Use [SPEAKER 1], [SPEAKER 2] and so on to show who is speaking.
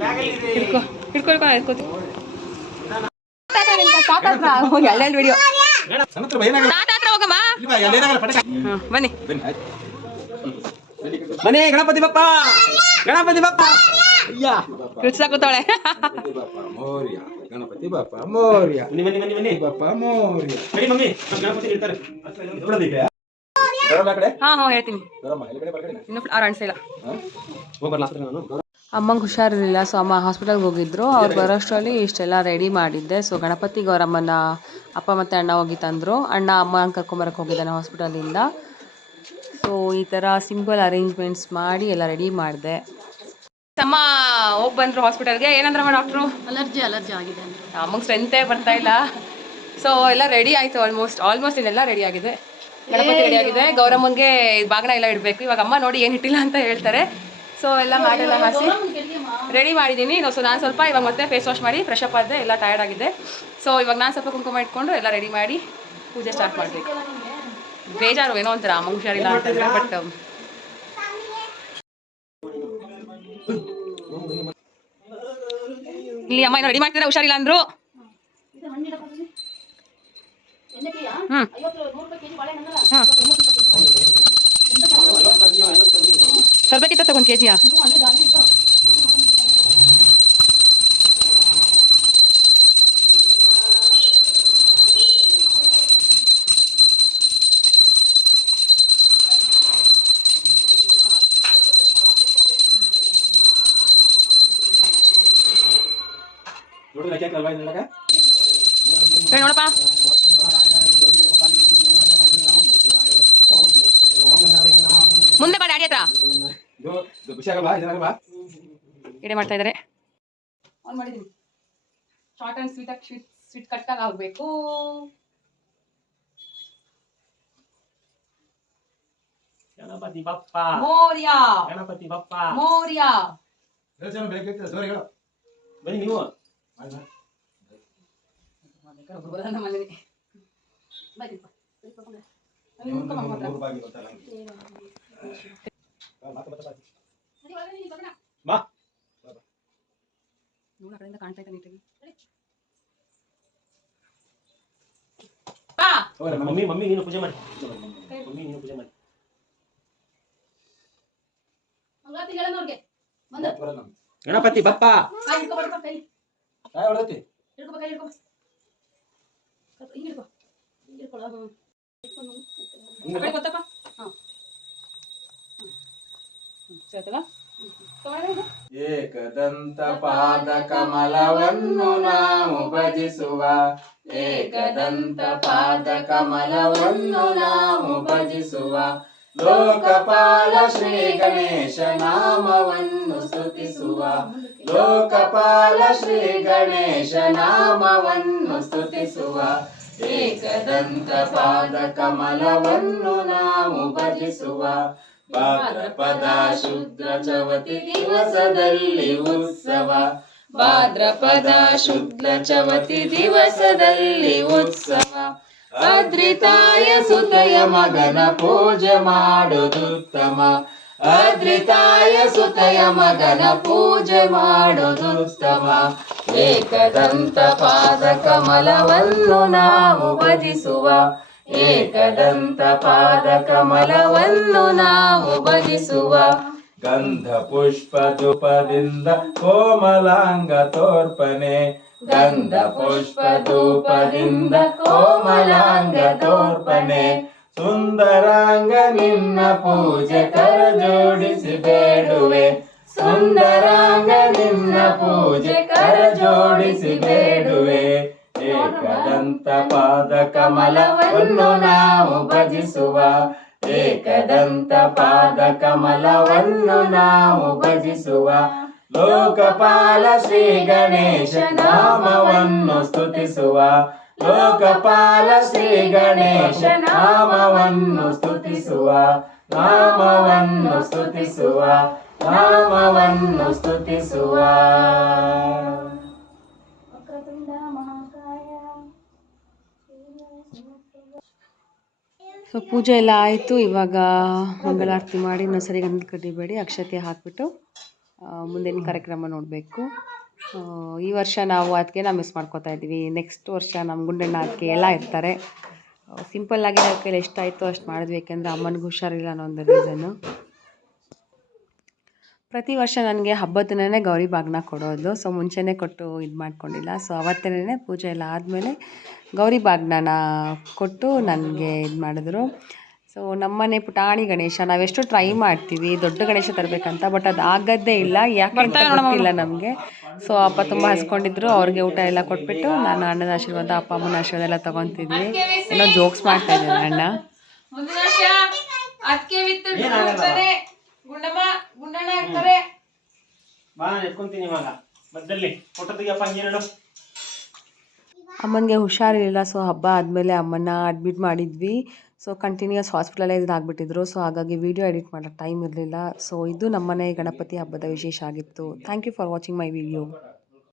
[SPEAKER 1] ಹಿಡ್ಕೊ ಹಿಡ್ಕೊ ಹಿಡ್ಕೊ ಹಿಡ್ಕೊ ಎಲ್ಲೆಲ್ಲಿ ವಿಡಿಯೋ. ತಾತ ಹತ್ರ ಹೋಗಮ್ಮ. ಬನ್ನಿ
[SPEAKER 2] ಬನ್ನಿ, ಗಣಪತಿ ಬಪ್ಪ. ಗಣಪತಿ ಬಪ್ಪ
[SPEAKER 1] ಕೂತಾಳೆ
[SPEAKER 2] ಬಪ್ಪ ಮೋರ್ಯ. ಗಣಪತಿ ಬಪ್ಪ ಮೌರ್ಯ.
[SPEAKER 3] ಬನ್ನಿ ಬನ್ನಿ ಬನ್ನಿ ಬನ್ನಿ.
[SPEAKER 2] ಬಪ್ಪ ಮೋರ್ಯ.
[SPEAKER 3] ಬನ್ನಿ ಮಮ್ಮಿ ಗಣಪತಿ ಇರ್ತಾರೆ.
[SPEAKER 2] ಹಾ ಬರಲ್ಲ ಆ ಕಡೆ?
[SPEAKER 1] ಹಾಂ ಹಾಂ ಹೇಳ್ತೀನಿ.
[SPEAKER 2] ಬರಮ್ಮ ಎಲ್ಲ ಬರ್ಕಡೆ
[SPEAKER 1] ಇನ್ನೂ ಆರು
[SPEAKER 3] ಅನ್ಸಿಲ್ಲ ಹೋಗಿ ನಾನು.
[SPEAKER 1] ಅಮ್ಮಂಗೆ ಹುಷಾರಿರಲಿಲ್ಲ ಸೊ ಅಮ್ಮ ಹಾಸ್ಪಿಟಲ್ಗೆ ಹೋಗಿದ್ರು. ಅವ್ರು ಬರೋಷ್ಟರಲ್ಲಿ ಇಷ್ಟೆಲ್ಲ ರೆಡಿ ಮಾಡಿದ್ದೆ. ಸೊ ಗಣಪತಿಗೆ ಅವ್ರ ಅಮ್ಮನ ಅಪ್ಪ ಮತ್ತು ಅಣ್ಣ ಹೋಗಿ ತಂದರು. ಅಣ್ಣ ಅಮ್ಮನ ಕರ್ಕೊಂಬರಕ್ಕೆ ಹೋಗಿದ್ದಾನೆ ಹಾಸ್ಪಿಟಲಿಂದ ಸೊ ಈ ಥರ ಸಿಂಪಲ್ ಅರೇಂಜ್ಮೆಂಟ್ಸ್ ಮಾಡಿ ಎಲ್ಲ ರೆಡಿ ಮಾಡಿದೆ. ಅಮ್ಮ ಹೋಗಿ ಬಂದರು ಹಾಸ್ಪಿಟಲ್ಗೆ ಏನಂದ್ರಮ್ಮ ಡಾಕ್ಟ್ರು
[SPEAKER 4] ಅಲರ್ಜಿ ಅಲರ್ಜಿ ಆಗಿದೆ.
[SPEAKER 1] ಅಮ್ಮಂಗೆ ಸ್ಟ್ರೆಂತೇ ಬರ್ತಾ ಇಲ್ಲ. ಸೊ ಎಲ್ಲ ರೆಡಿ ಆಯಿತು ಆಲ್ಮೋಸ್ಟ್ ಆಲ್ಮೋಸ್ಟ್ ಇದೆಲ್ಲ ರೆಡಿ ಆಗಿದೆ. ಗಣಪತಿ ರೆಡಿ ಆಗಿದೆ. ಗೌರಮ್ಮಂಗೆ ಭಾಗನ ಎಲ್ಲ ಇಡಬೇಕು. ಇವಾಗ ಅಮ್ಮ ನೋಡಿ ಏನು ಇಟ್ಟಿಲ್ಲ ಅಂತ ಹೇಳ್ತಾರೆ. ಸೊ ಎಲ್ಲ ಮಾಡೆಲ್ಲ ಹಾಸಿ ರೆಡಿ ಮಾಡಿದ್ದೀನಿ. ಸೊ ನಾನು ಸ್ವಲ್ಪ ಇವಾಗ ಮತ್ತೆ ಫೇಸ್ ವಾಶ್ ಮಾಡಿ ಫ್ರೆಶ್ ಅಪ್ ಆದ್ದೆ ಎಲ್ಲ ಟಯರ್ಡ್ ಆಗಿದೆ. ಸೊ ಇವಾಗ ನಾನು ಸ್ವಲ್ಪ ಕುಂಕುಮ ಇಟ್ಕೊಂಡು ಎಲ್ಲ ರೆಡಿ ಮಾಡಿ ಪೂಜೆ ಸ್ಟಾರ್ಟ್ ಮಾಡಬೇಕು. ಬೇಜಾರು ಏನೋ ಒಂಥರ ಅಮ್ಮ ಹುಷಾರಿಲ್ಲ ಅಂತಂದ್ರೆ ಬಟ್ ಇಲ್ಲಿ ಅಮ್ಮ ಏನೋ ರೆಡಿ ಮಾಡ್ತಾರೆ ಹುಷಾರಿಲ್ಲ ಅಂದ್ರು. ಹ್ಞೂ ಹಾಂ. ತರ್ಬೇಕಿತ್ತ ತಗೊಂಡು ಕೆ ಜಿಯಾ
[SPEAKER 2] ನೋಡಿದ್ರೆ ಯಾಕೆ ಅಲ್ವಾ ಇದೆಲ್ಲ
[SPEAKER 1] ಹೇಳಿ ನೋಡಪ್ಪ ಮುಂದೆ ಬಾ ಡ್ಯಾಡಿ ಹತ್ರ ಎಡೆ ಮಾಡ್ತಾ ಇದಾರೆ ಆನ್ ಮಾಡಿದ್ದೀನಿ. ಶಾರ್ಟ್ ಆ್ಯಂಡ್ ಸ್ವೀಟ್ ಆಗಿ ಸ್ವೀಟ್ ಸ್ವೀಟ್ ಕಟ್ಟಾಗಿ ಆಗಬೇಕು.
[SPEAKER 3] ಗಣಪತಿ ಬಪ್ಪ.
[SPEAKER 1] ಮೋರ್ಯ.
[SPEAKER 3] ಗಣಪತಿ ಬಪ್ಪ.
[SPEAKER 1] ಮೋರ್ಯ.
[SPEAKER 3] ಬನ್ನಿ ನೀವು.
[SPEAKER 2] ಬಾ,
[SPEAKER 1] ನೋಡು, ಕಡೆಯಿಂದ ಕಾಣ್ತಾ ಐತೆ ನೀಟಾಗಿ
[SPEAKER 2] ಮಮ್ಮಿ.
[SPEAKER 3] ಮಮ್ಮಿ ನೀನು ಪೂಜೆ ಮಾಡಿ. ಮಮ್ಮಿ ನೀನು ಪೂಜೆ ಮಾಡಿ. ಗಣಪತಿ ಬಪ್ಪ.
[SPEAKER 4] ಕೈ. ಹಿಡ್ಕೊ ಬಡಪ್ಪ ಕೈ
[SPEAKER 2] ಕಾಯಿ ಹೊಡ್ದೈತಿ?
[SPEAKER 4] ಹಿಡ್ಕೊ ಕೈ ಹಿಡ್ಕೊ ಸ್ವಲ್ಪ ಹಿಂಗ್ ಹಿಡ್ಕೊ ಹಿಂಗ್ ಹಿಡ್ಕೊಳ ಹ್ಞೂ ಹಿಡ್ಕೊಂಡು
[SPEAKER 1] ಆ ಕಡೆ ಗೊತ್ತಪ್ಪ ಹಾಂ
[SPEAKER 2] ಏಕದಂತ ಪಾದ ಕಮಲವನ್ನು ನಾವು ಭಜಿಸುವ. ಏಕದಂತ ಪಾದ ಕಮಲವನ್ನು ನಾವು ಭಜಿಸುವ. ಲೋಕಪಾಲ ಶ್ರೀ ಗಣೇಶ ನಾಮವನ್ನು ಸ್ತುತಿಸುವ. ಲೋಕಪಾಲ ಶ್ರೀ ಗಣೇಶ ನಾಮವನ್ನು ಸ್ತುತಿಸುವ. ಏಕದಂತ ಪಾದ ಕಮಲವನ್ನು ನಾವು ಭಜಿಸುವ. ಭಾದ್ರಪದ ಶುದ್ಧ ಚವತಿ ದಿವಸದಲ್ಲಿ ಉತ್ಸವ. ಭಾದ್ರಪದ ಶುದ್ಧ ಚವತಿ ದಿವಸದಲ್ಲಿ ಉತ್ಸವ. ಅದ್ರಿತಾಯ ಸುತಯ ಮಗನ ಪೂಜೆ ಮಾಡುದುತ್ತಮ. ಅದ್ರಿತಾಯ ಸುತಯ ಮಗನ ಪೂಜೆ ಮಾಡುದುತ್ತಮ. ಏಕದಂತ ಪಾದ ಕಮಲವನ್ನು ನಾವು ಭಜಿಸುವ. ಏಕದಂತ ಪಾದ ಕಮಲವನ್ನು ನಾವು ಭಜಿಸುವ ಗಂಧ ಪುಷ್ಪ ಧೂಪದಿಂದ ಕೋಮಲಾಂಗ ತೋರ್ಪನೆ ಗಂಧ ಪುಷ್ಪ ಧೂಪದಿಂದ ಕೋಮಲಾಂಗ ತೋರ್ಪನೆ ಸುಂದರಾಂಗ ನಿನ್ನ ಪೂಜೆ ಕರ ಜೋಡಿಸಿ ಬೇಡುವೆ. ಸುಂದರಾಂಗ ನಿನ್ನ ಪೂಜೆ ಕರ ಜೋಡಿಸಿ ಬೇಡುವೆ. ಏಕದಂತ ಪಾದ ಕಮಲವನ್ನು ನಾವು ಭಜಿಸುವ ಏಕದಂತ ಪಾದ ಕಮಲವನ್ನು ನಾವು ಭಜಿಸುವ ಲೋಕಪಾಲ ಶ್ರೀ ಗಣೇಶ ನಾಮವನ್ನು ಸ್ತುತಿಸುವ ಲೋಕಪಾಲ ಶ್ರೀ ಗಣೇಶ ನಾಮವನ್ನು ಸ್ತುತಿಸುವ ನಾಮವನ್ನು ಸ್ತುತಿಸುವ ನಾಮವನ್ನು ಸ್ತುತಿಸುವ
[SPEAKER 1] ಸೊ ಪೂಜೆ ಎಲ್ಲ ಆಯಿತು. ಇವಾಗ ಮಂಗಳಾರತಿ ಮಾಡಿ ಇನ್ನೊಂದ್ಸರಿ ಗಂಧ ಕಡಿಬೇಡಿ. ಅಕ್ಷತೆ ಹಾಕ್ಬಿಟ್ಟು ಮುಂದಿನ ಕಾರ್ಯಕ್ರಮ ನೋಡಬೇಕು. ಈ ವರ್ಷ ನಾವು ಅದಕ್ಕೆ ಮಿಸ್ ಮಾಡ್ಕೋತಾ ಇದ್ದೀವಿ. ನೆಕ್ಸ್ಟ್ ವರ್ಷ ನಮ್ಮ ಗುಂಡಣ್ಣ ಅದಕ್ಕೆ ಎಲ್ಲ ಇರ್ತಾರೆ. ಸಿಂಪಲ್ಲಾಗಿ ನಾವು ಕೈಲಿ ಎಷ್ಟಾಯಿತು ಅಷ್ಟು ಮಾಡಿದ್ವಿ. ಯಾಕೆಂದರೆ ಅಮ್ಮನಿಗೆ ಹುಷಾರಿಲ್ಲ ಅನ್ನೋ ಒಂದು ರೀಸನ್ನು ಪ್ರತಿ ವರ್ಷ ನನಗೆ ಹಬ್ಬದ ದಿನವೇ ಗೌರಿ ಬಾಗ್ನ ಕೊಡೋದು. ಸೊ ಮುಂಚೆನೇ ಕೊಟ್ಟು ಇದು ಮಾಡ್ಕೊಂಡಿಲ್ಲ. ಸೊ ಅವತ್ತೇ ಪೂಜೆ ಎಲ್ಲ ಆದಮೇಲೆ ಗೌರಿ ಬಾಗ್ನನ ಕೊಟ್ಟು ನನಗೆ ಇದು ಮಾಡಿದ್ರು. ಸೊ ನಮ್ಮನೆ ಪುಟಾಣಿ ಗಣೇಶ ನಾವೆಷ್ಟು ಟ್ರೈ ಮಾಡ್ತೀವಿ. ದೊಡ್ಡ ಗಣೇಶ ತರಬೇಕಂತ ಬಟ್ ಅದು ಆಗದ್ದೇ ಇಲ್ಲ. ಯಾಕೆ ಅಂತ ಗೊತ್ತಿಲ್ಲ ನಮಗೆ. ಸೊ ಅಪ್ಪ ತುಂಬ ಹಸ್ಕೊಂಡಿದ್ರು. ಅವ್ರಿಗೆ ಊಟ ಎಲ್ಲ ಕೊಟ್ಬಿಟ್ಟು ನಾನು ಅಣ್ಣನ ಆಶೀರ್ವಾದ ಅಪ್ಪ ಅಮ್ಮನ ಆಶೀರ್ವಾದ ಎಲ್ಲ ತೊಗೊತಿದ್ವಿ. ಏನೋ ಜೋಕ್ಸ್ ಮಾಡ್ತಾ ಇದ್ದೀನಿ ಅಣ್ಣ. ಗುಂಡಮ್ಮ ಗುಂಡಣ್ಣ ಇರ್ತಾರೆ.
[SPEAKER 3] ಬಾ ನಾನು ಎತ್ಕೊಂತೀನಿ ಇವಾಗ. ಮಧ್ಯದಲ್ಲಿ ಫೋಟೋ ತೆಗಿಯಪ್ಪ ಹಂಗೆ ನೋಡು
[SPEAKER 1] ಅಮ್ಮನಿಗೆ ಹುಷಾರಿರಲಿಲ್ಲ ಸೊ ಹಬ್ಬ ಆದಮೇಲೆ ಅಮ್ಮನ ಅಡ್ಮಿಟ್ ಮಾಡಿದ್ವಿ. ಸೊ ಕಂಟಿನ್ಯೂಸ್ ಹಾಸ್ಪಿಟಲೈಸ್ಡ್ ಆಗಿಬಿಟ್ಟಿದ್ರು. ಸೊ ಹಾಗಾಗಿ ವೀಡಿಯೋ ಎಡಿಟ್ ಮಾಡೋ ಟೈಮ್ ಇರಲಿಲ್ಲ. ಸೊ ಇದು ನಮ್ಮನೆ ಗಣಪತಿ ಹಬ್ಬದ ವಿಶೇಷ ಆಗಿತ್ತು. Thank you for watching my video